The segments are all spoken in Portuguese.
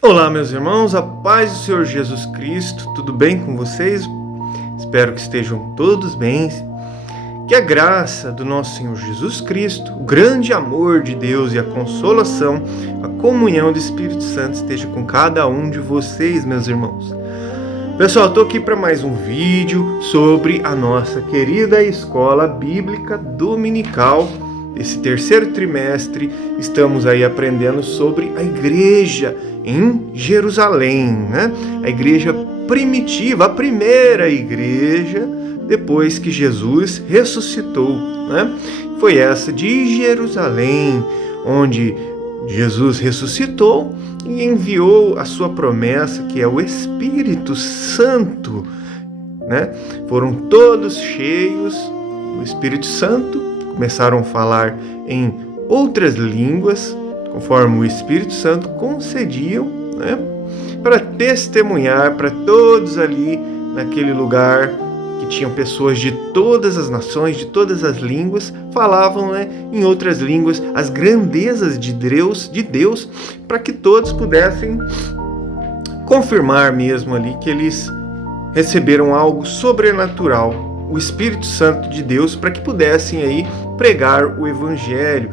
Olá, meus irmãos, a paz do Senhor Jesus Cristo, tudo bem com vocês? Espero que estejam todos bem. Que a graça do nosso Senhor Jesus Cristo, o grande amor de Deus e a consolação, a comunhão do Espírito Santo esteja com cada um de vocês, meus irmãos. Pessoal, estou aqui para mais um vídeo sobre a nossa querida escola bíblica dominical. Esse terceiro trimestre, estamos aí aprendendo sobre a igreja em Jerusalém, né? A igreja primitiva, a primeira igreja depois que Jesus ressuscitou, né? Foi essa de Jerusalém, onde Jesus ressuscitou e enviou a sua promessa, que é o Espírito Santo, né? Foram todos cheios do Espírito Santo, começaram a falar em outras línguas, conforme o Espírito Santo concediam, né, para testemunhar para todos ali naquele lugar, que tinham pessoas de todas as nações, de todas as línguas, falavam, né, em outras línguas as grandezas de Deus, para que todos pudessem confirmar mesmo ali que eles receberam algo sobrenatural, o Espírito Santo de Deus, para que pudessem aí pregar o Evangelho,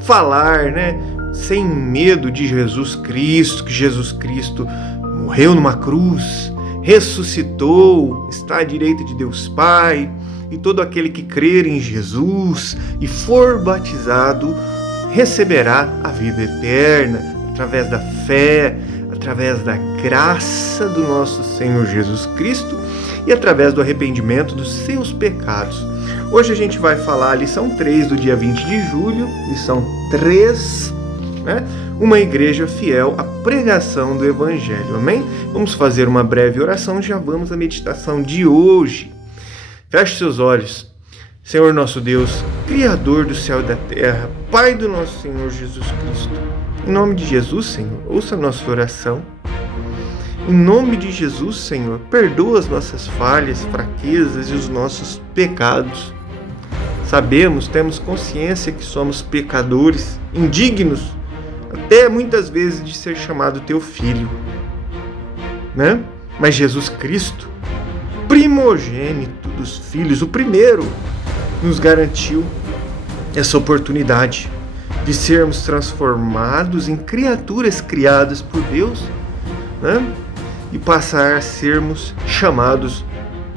falar, né, sem medo de Jesus Cristo, que Jesus Cristo morreu numa cruz, ressuscitou, está à direita de Deus Pai, e todo aquele que crer em Jesus e for batizado receberá a vida eterna, através da fé, através da graça do nosso Senhor Jesus Cristo e através do arrependimento dos seus pecados. Hoje a gente vai falar a lição 3 do dia 20 de julho, lição 3, né? Uma igreja fiel à pregação do Evangelho, amém? Vamos fazer uma breve oração, já vamos à meditação de hoje. Feche seus olhos. Senhor nosso Deus, Criador do céu e da terra, Pai do nosso Senhor Jesus Cristo, em nome de Jesus, Senhor, ouça a nossa oração. Em nome de Jesus, Senhor, perdoa as nossas falhas, fraquezas e os nossos pecados. Sabemos, temos consciência que somos pecadores, indignos, até muitas vezes de ser chamado teu filho, né? Mas Jesus Cristo, primogênito dos filhos, o primeiro, nos garantiu essa oportunidade de sermos transformados em criaturas criadas por Deus, né? E passar a sermos chamados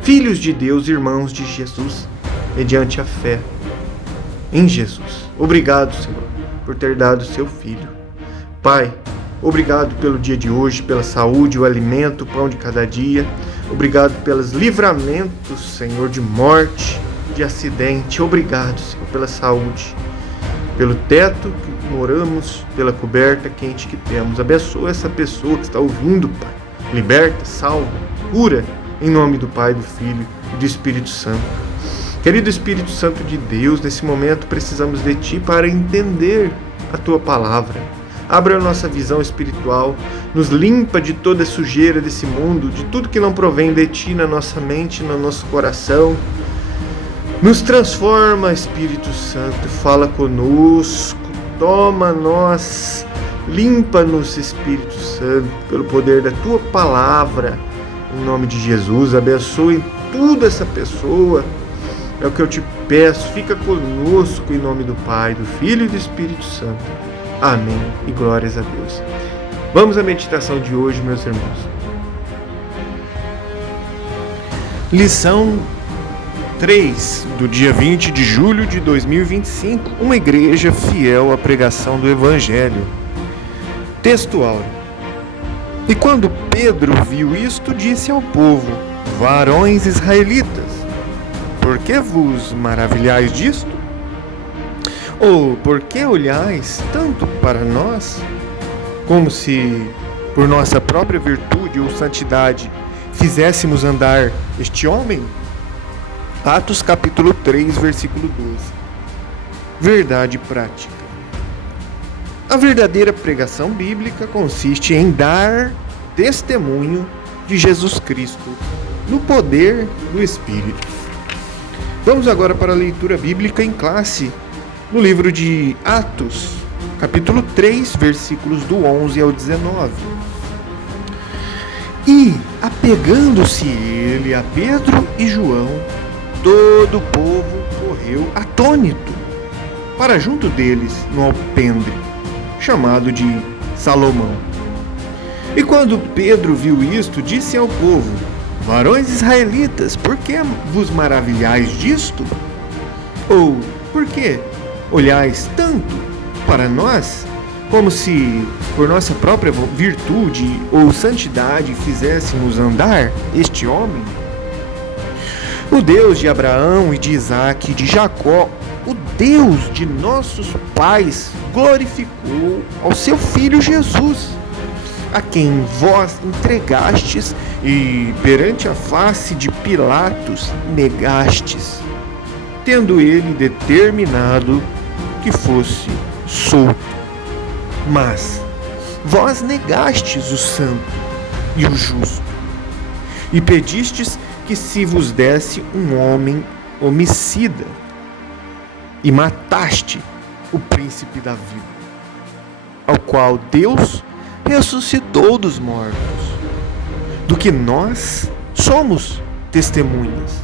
filhos de Deus, irmãos de Jesus, mediante a fé em Jesus. Obrigado, Senhor, por ter dado seu Filho. Pai, obrigado pelo dia de hoje, pela saúde, o alimento, o pão de cada dia. Obrigado pelos livramentos, Senhor, de morte, de acidente. Obrigado, Senhor, pela saúde, pelo teto que moramos, pela coberta quente que temos. Abençoa essa pessoa que está ouvindo, Pai. Liberta, salva, cura, em nome do Pai, do Filho e do Espírito Santo. Querido Espírito Santo de Deus, nesse momento precisamos de Ti para entender a Tua palavra. Abra a nossa visão espiritual, nos limpa de toda a sujeira desse mundo, de tudo que não provém de Ti na nossa mente, no nosso coração. Nos transforma, Espírito Santo, fala conosco, toma nós, limpa-nos, Espírito Santo, pelo poder da Tua palavra, em nome de Jesus. Abençoe toda essa pessoa, é o que eu te peço. Fica conosco, em nome do Pai, do Filho e do Espírito Santo. Amém e glórias a Deus. Vamos à meditação de hoje, meus irmãos. Lição 3 do dia 20 de julho de 2025. Uma igreja fiel à pregação do Evangelho. Textual. E quando Pedro viu isto, disse ao povo: varões israelitas, por que vos maravilhais disto? Ou por que olhais tanto para nós, como se por nossa própria virtude ou santidade fizéssemos andar este homem? Atos capítulo 3, versículo 12. Verdade prática. A verdadeira pregação bíblica consiste em dar testemunho de Jesus Cristo no poder do Espírito. Vamos agora para a leitura bíblica em classe, no livro de Atos, capítulo 3, versículos do 11 ao 19. E, apegando-se ele a Pedro e João, todo o povo correu atônito para junto deles no alpendre, chamado de Salomão. E quando Pedro viu isto, disse ao povo: varões israelitas, por que vos maravilhais disto? Ou por que olhais tanto para nós, como se por nossa própria virtude ou santidade fizéssemos andar este homem? O Deus de Abraão e de Isaque e de Jacó, o Deus de nossos pais, glorificou ao seu Filho Jesus, a quem vós entregastes e perante a face de Pilatos negastes, tendo ele determinado que fosse solto. Mas vós negastes o santo e o justo, e pedistes que se vos desse um homem homicida, e mataste o príncipe da vida, ao qual Deus ressuscitou dos mortos, do que nós somos testemunhas.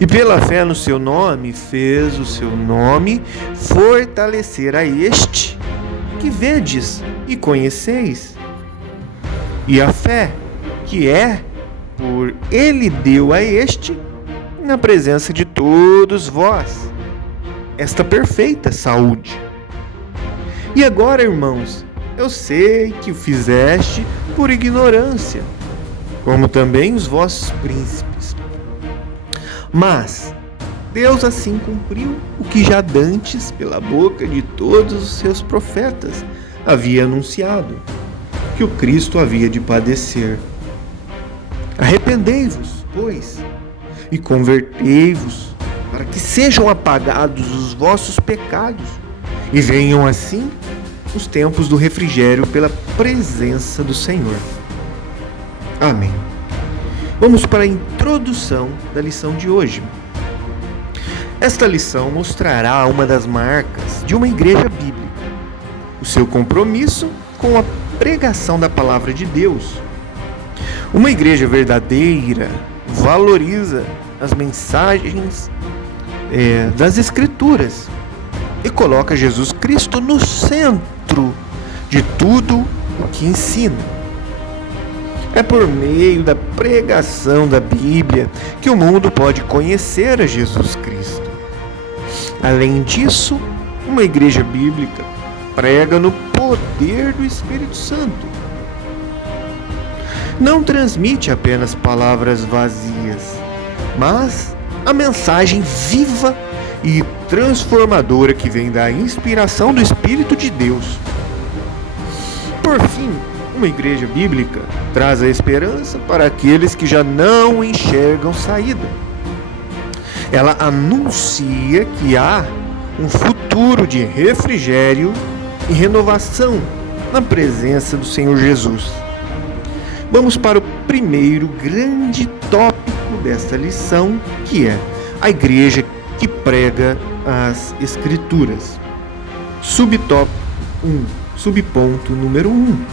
E pela fé no seu nome, fez o seu nome fortalecer a este que vedes e conheceis. E a fé que é por ele deu a este, na presença de todos vós, esta perfeita saúde. E agora, irmãos, eu sei que o fizeste por ignorância, como também os vossos príncipes. Mas Deus assim cumpriu o que já dantes, pela boca de todos os seus profetas, havia anunciado, que o Cristo havia de padecer. Arrependei-vos, pois, e convertei-vos, para que sejam apagados os vossos pecados, e venham assim os tempos do refrigério pela presença do Senhor. Amém. Vamos para a introdução da lição de hoje. Esta lição mostrará uma das marcas de uma igreja bíblica, o seu compromisso com a pregação da palavra de Deus. Uma igreja verdadeira valoriza as mensagens das Escrituras e coloca Jesus Cristo no centro de tudo o que ensina. É por meio da pregação da Bíblia que o mundo pode conhecer a Jesus Cristo. Além disso, uma igreja bíblica prega no poder do Espírito Santo. Não transmite apenas palavras vazias, mas a mensagem viva e transformadora que vem da inspiração do Espírito de Deus. Por fim, uma igreja bíblica traz a esperança para aqueles que já não enxergam saída. Ela anuncia que há um futuro de refrigério e renovação na presença do Senhor Jesus. Vamos para o primeiro grande tópico desta lição, que é a igreja que prega as Escrituras. Subtópico 1, subponto número 1.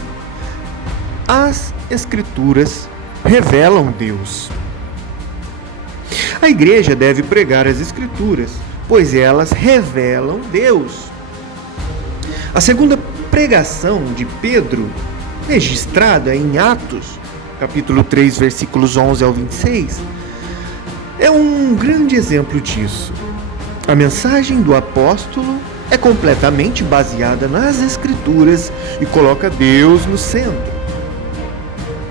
As Escrituras revelam Deus. A igreja deve pregar as Escrituras, pois elas revelam Deus. A segunda pregação de Pedro, registrada em Atos, capítulo 3, versículos 11 ao 26, é um grande exemplo disso. A mensagem do apóstolo é completamente baseada nas Escrituras e coloca Deus no centro.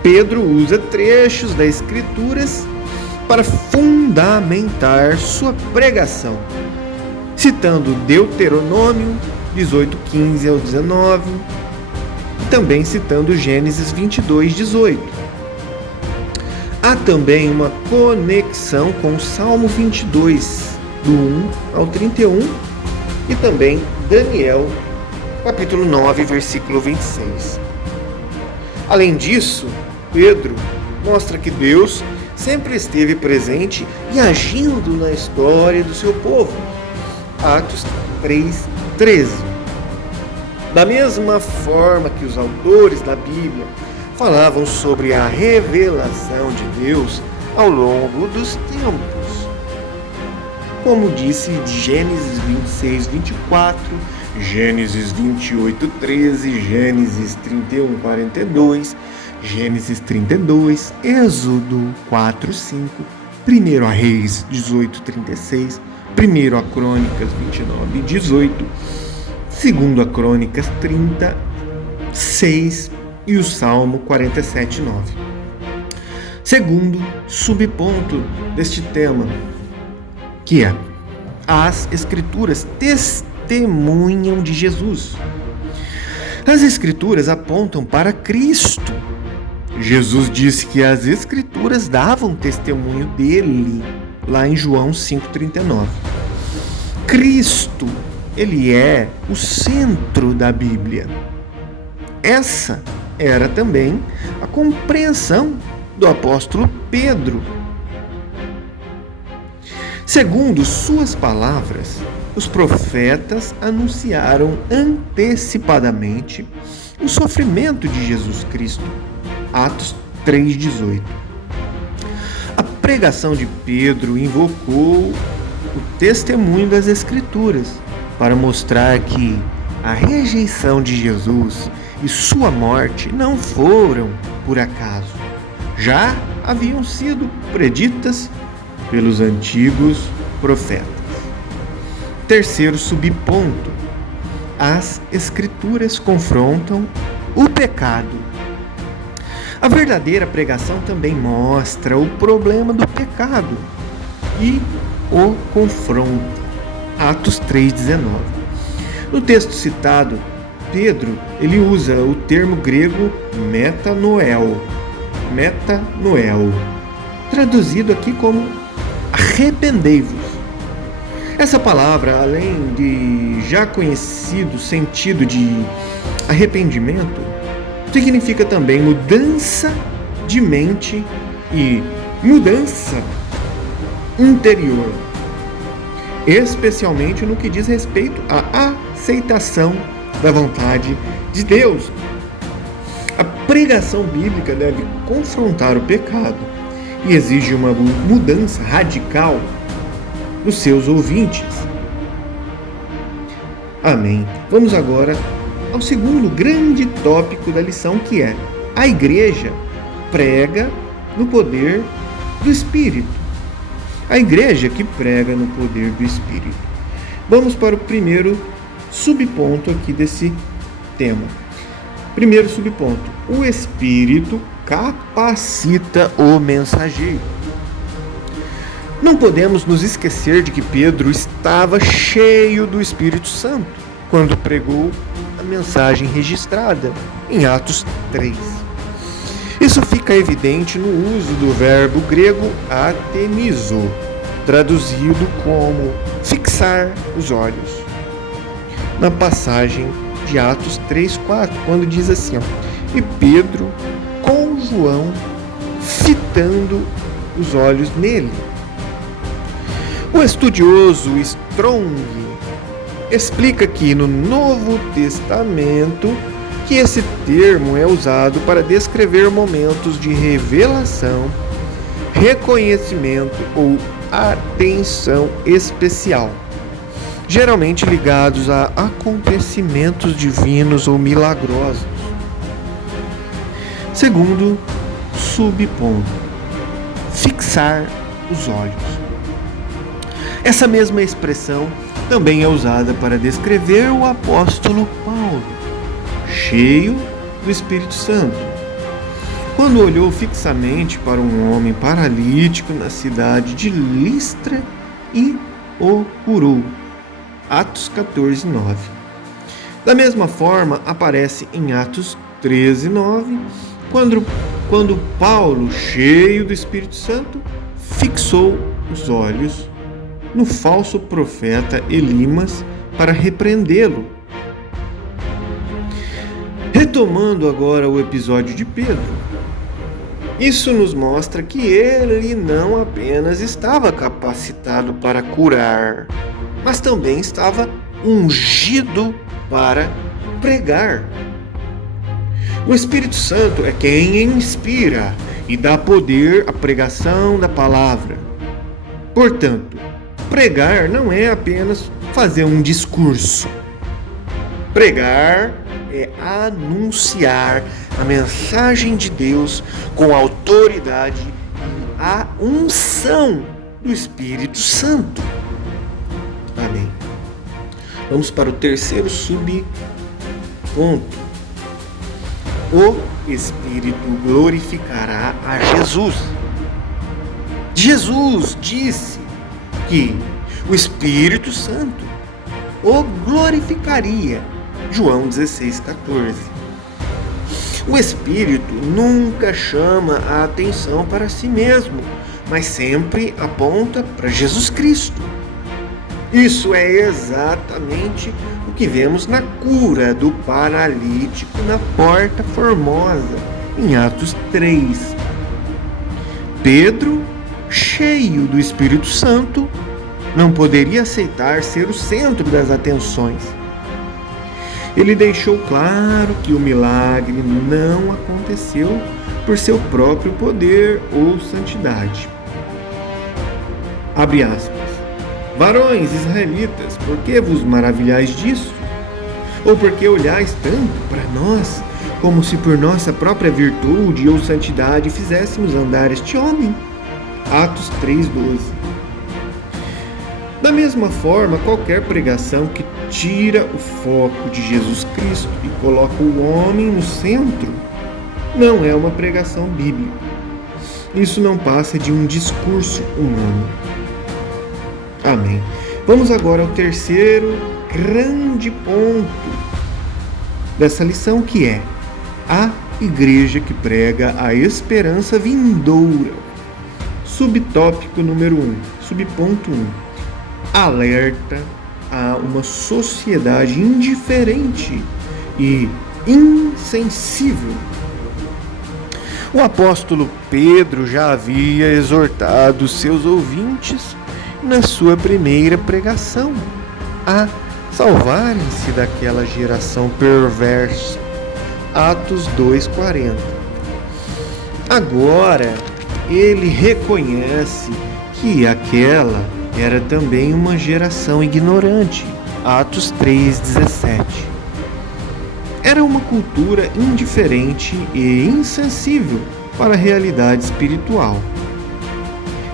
Pedro usa trechos das Escrituras para fundamentar sua pregação, citando Deuteronômio 18:15 ao 19, e também citando Gênesis 22:18. Há também uma conexão com o Salmo 22, do 1 ao 31, e também Daniel, capítulo 9, versículo 26. Além disso, Pedro mostra que Deus sempre esteve presente e agindo na história do seu povo. Atos 3:13. Da mesma forma que os autores da Bíblia falavam sobre a revelação de Deus ao longo dos tempos. Como disse Gênesis 26, 24, Gênesis 28, 13, Gênesis 31, 42, Gênesis 32, Êxodo 4, 5, 1 a Reis 18, 36, 1 a Crônicas 29, 18, 2 a Crônicas 30, 6 e o Salmo 47, 9. Segundo subponto deste tema, que é: as Escrituras testemunham de Jesus. As Escrituras apontam para Cristo. Jesus disse que as Escrituras davam testemunho dele, lá em João 5,39. Cristo, ele é o centro da Bíblia. Essa era também a compreensão do apóstolo Pedro. Segundo suas palavras, os profetas anunciaram antecipadamente o sofrimento de Jesus Cristo. Atos 3,18. A pregação de Pedro invocou o testemunho das Escrituras para mostrar que a rejeição de Jesus e sua morte não foram por acaso. Já haviam sido preditas pelos antigos profetas. Terceiro subponto: as Escrituras confrontam o pecado. A verdadeira pregação também mostra o problema do pecado e o confronta. Atos 3,19. No texto citado, Pedro ele usa o termo grego metanoel, traduzido aqui como arrependei-vos. Essa palavra, além de já conhecido sentido de arrependimento, significa também mudança de mente e mudança interior, especialmente no que diz respeito à aceitação da vontade de Deus. A pregação bíblica deve confrontar o pecado e exige uma mudança radical dos seus ouvintes. Amém. Vamos agora ao segundo grande tópico da lição, que é: a igreja prega no poder do Espírito. A igreja que prega no poder do Espírito. Vamos para o primeiro subponto aqui desse tema. Primeiro subponto: o Espírito capacita o mensageiro. Não podemos nos esquecer de que Pedro estava cheio do Espírito Santo quando pregou a mensagem registrada em Atos 3. Isso fica evidente no uso do verbo grego atenizo, traduzido como fixar os olhos, na passagem de Atos 3:4, quando diz assim: e Pedro com João fitando os olhos nele. O estudioso Strong explica que no Novo Testamento que esse termo é usado para descrever momentos de revelação, reconhecimento ou atenção especial, geralmente ligados a acontecimentos divinos ou milagrosos. Segundo subponto: fixar os olhos. Essa mesma expressão também é usada para descrever o apóstolo Paulo, cheio do Espírito Santo, quando olhou fixamente para um homem paralítico na cidade de Listra e o curou. Atos 14:9. Da mesma forma, aparece em Atos 13:9, quando Paulo, cheio do Espírito Santo, fixou os olhos no falso profeta Elimas para repreendê-lo. Retomando agora o episódio de Pedro, isso nos mostra que ele não apenas estava capacitado para curar, mas também estava ungido para pregar. O Espírito Santo é quem inspira e dá poder à pregação da palavra. Portanto, pregar não é apenas fazer um discurso. Pregar é anunciar a mensagem de Deus com autoridade e a unção do Espírito Santo. Amém. Vamos para o terceiro subponto. O Espírito glorificará a Jesus. Jesus disse que o Espírito Santo o glorificaria. João 16,14. O Espírito nunca chama a atenção para si mesmo, mas sempre aponta para Jesus Cristo. Isso é exatamente o que vemos na cura do paralítico na Porta Formosa, em Atos 3. Pedro, cheio do Espírito Santo, não poderia aceitar ser o centro das atenções. Ele deixou claro que o milagre não aconteceu por seu próprio poder ou santidade. Abre aspas. Varões israelitas, por que vos maravilhais disso? Ou por que olhais tanto para nós, como se por nossa própria virtude ou santidade fizéssemos andar este homem? Atos 3,12. Da mesma forma, qualquer pregação que tira o foco de Jesus Cristo e coloca o homem no centro não é uma pregação bíblica. Isso não passa de um discurso humano. Amém. Vamos agora ao terceiro grande ponto dessa lição, que é a igreja que prega a esperança vindoura. Subtópico número 1, subponto 1. Alerta a uma sociedade indiferente e insensível. O apóstolo Pedro já havia exortado seus ouvintes na sua primeira pregação a salvarem-se daquela geração perversa. Atos 2,40. Agora ele reconhece que aquela era também uma geração ignorante. Atos 3,17. Era uma cultura indiferente e insensível para a realidade espiritual.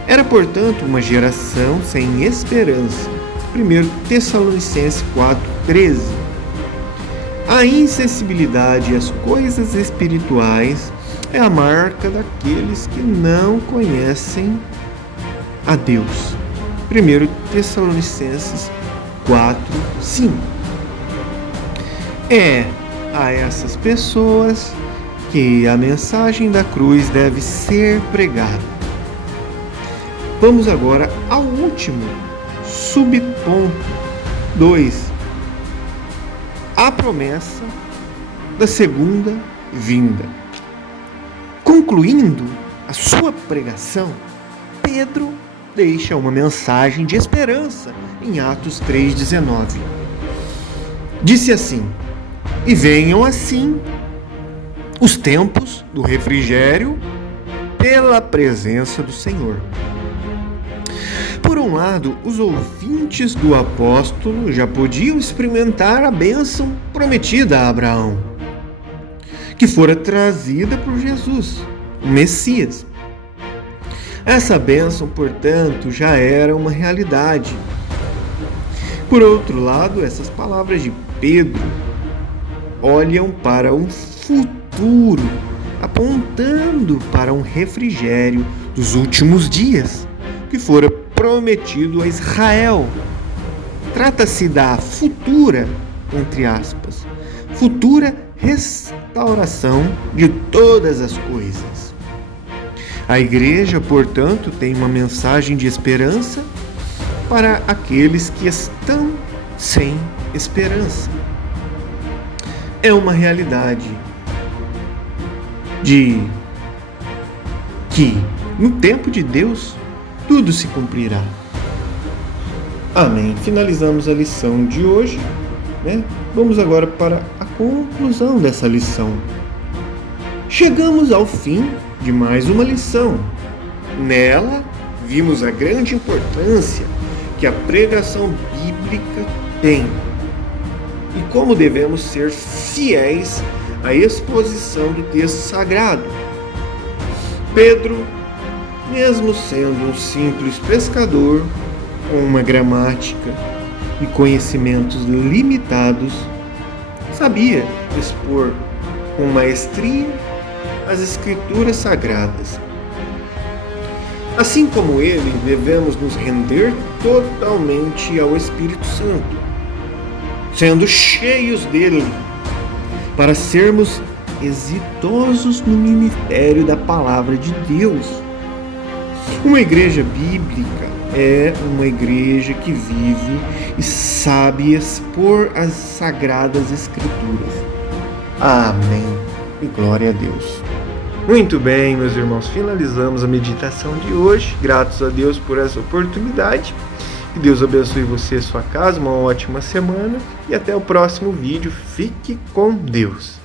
Era, portanto, uma geração sem esperança. 1 Tessalonicenses 4,13. A insensibilidade às coisas espirituais é a marca daqueles que não conhecem a Deus. 1 Tessalonicenses 4,5. É a essas pessoas que a mensagem da cruz deve ser pregada. Vamos agora ao último subponto 2. A promessa da segunda vinda. Concluindo a sua pregação, Pedro deixa uma mensagem de esperança em Atos 3,19. Disse assim: e venham assim os tempos do refrigério pela presença do Senhor. Por um lado, os ouvintes do apóstolo já podiam experimentar a bênção prometida a Abraão, que fora trazida por Jesus, o Messias. Essa bênção, portanto, já era uma realidade. Por outro lado, essas palavras de Pedro olham para um futuro, apontando para um refrigério dos últimos dias, que fora prometido a Israel. Trata-se da futura, entre aspas, futura restauração de todas as coisas. A igreja, portanto, tem uma mensagem de esperança para aqueles que estão sem esperança. É uma realidade de que, no tempo de Deus, tudo se cumprirá. Amém. Finalizamos a lição de hoje, né? Vamos agora para a conclusão dessa lição. Chegamos ao fim de mais uma lição. Nela, vimos a grande importância que a pregação bíblica tem e como devemos ser fiéis à exposição do texto sagrado. Pedro, mesmo sendo um simples pescador com uma gramática e conhecimentos limitados, sabia expor com maestria as Escrituras Sagradas. Assim como ele, devemos nos render totalmente ao Espírito Santo, sendo cheios dele, para sermos exitosos no ministério da Palavra de Deus. Uma igreja bíblica é uma igreja que vive e sabe expor as Sagradas Escrituras. Amém e glória a Deus. Muito bem, meus irmãos, finalizamos a meditação de hoje. Gratos a Deus por essa oportunidade. Que Deus abençoe você e sua casa, uma ótima semana e até o próximo vídeo. Fique com Deus.